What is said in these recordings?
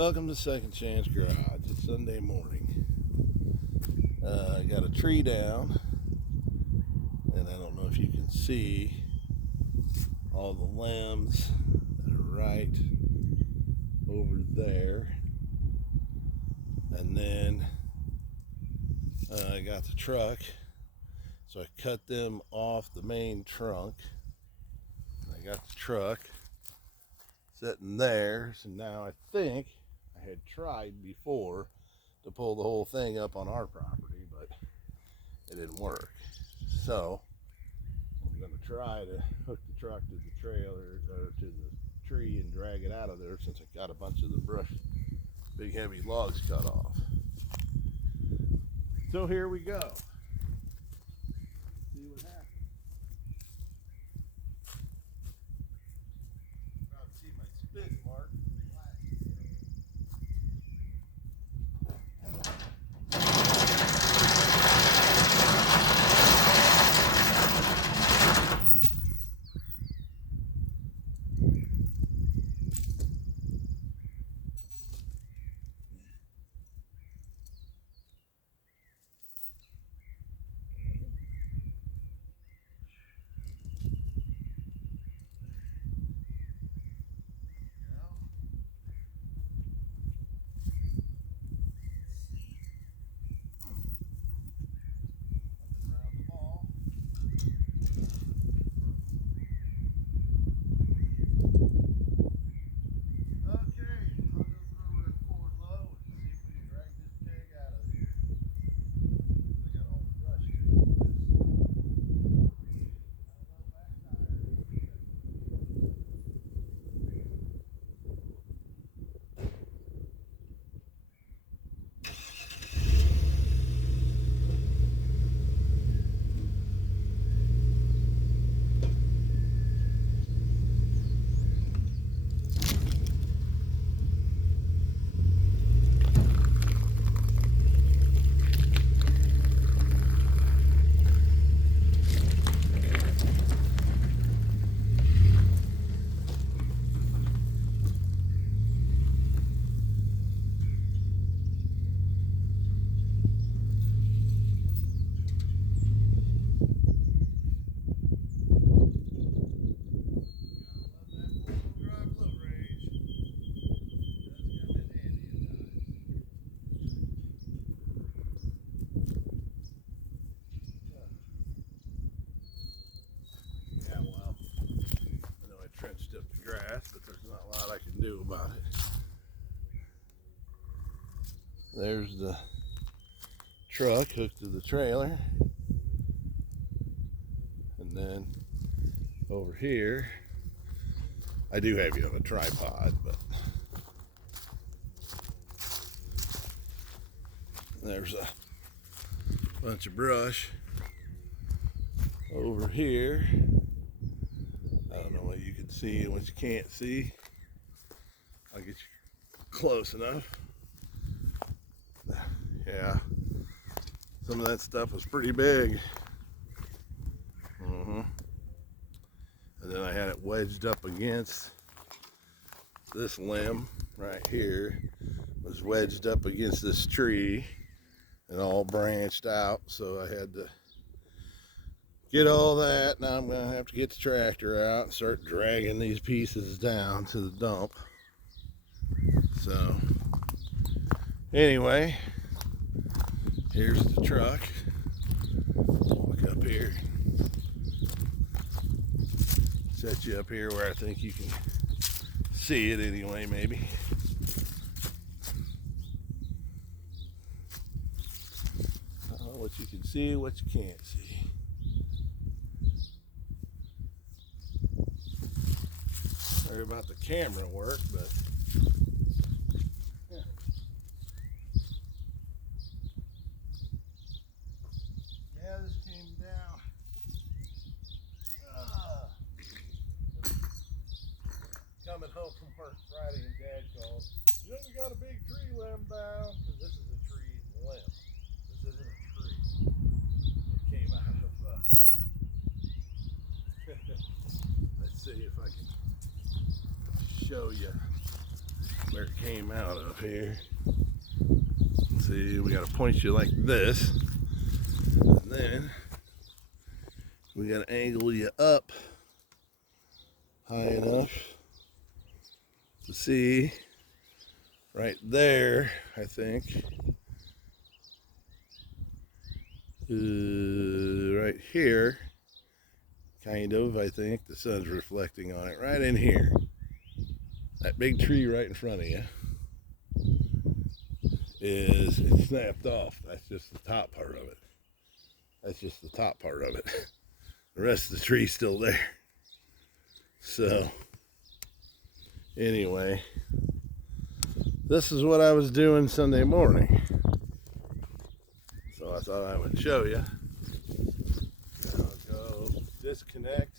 Welcome to Second Chance Garage. It's Sunday morning. I got a tree down, and I don't know if you can see all the limbs that are right over there. And then I got the truck, so I cut them off the main trunk. I got the truck sitting there, so now I think I had tried before to pull the whole thing up on our property, but it didn't work. So I'm going to try to hook the truck to the trailer or to the tree and drag it out of there, since I got a bunch of the brush, big heavy logs cut off. So here we go. Let's see what happens. About to see my spin mark. Trenched up the grass, but there's not a lot I can do about it. There's the truck hooked to the trailer, and then over here I do have you on a tripod, but there's a bunch of brush over here. I don't know what you can see and what you can't see. I'll get you close enough. Yeah, some of that stuff was pretty big. And then I had it wedged up against this limb right here. It was wedged up against this tree and all branched out, so I had to get all that. Now I'm gonna have to get the tractor out and start dragging these pieces down to the dump. So anyway, here's the truck. Walk up here, set you up here where I think you can see it anyway, maybe. What you can see, what you can't see. Sorry about the camera work, but yeah. Yeah, this came down. Coming home from work Friday, and Dad called. You know, we got a big tree limb down, because this is a tree limb. This isn't a tree. It came out of. Let's see if I can show you. out of here. See, we got to point you like this, and then we got to angle you up high enough to see right there, I think. Right here, kind of, I think. The sun's reflecting on it right in here. That big tree right in front of you it's snapped off. That's just the top part of it. That's just the top part of it. The rest of the tree's still there. So, anyway, this is what I was doing Sunday morning. So I thought I would show you. I'll go disconnect.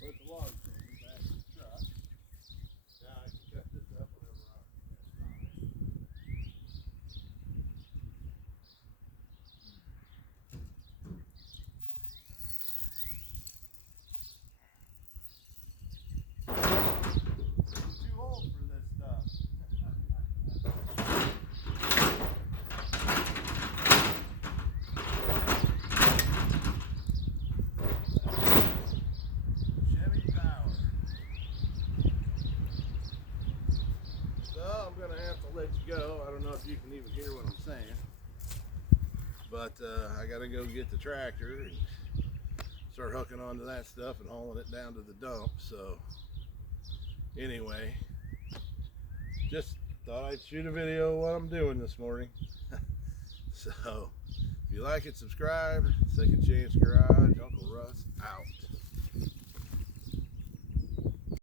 Put the log chain back in the truck. Now I can cut this up whenever I want. I'm too old for this stuff. Chevy Power. So I'm gonna have to let you go. I don't know if you can even hear what I'm saying, but I gotta go get the tractor and start hooking onto that stuff and hauling it down to the dump. So anyway, just thought I'd shoot a video of what I'm doing this morning. So if you like it, subscribe. Second Chance Garage, Uncle Russ out.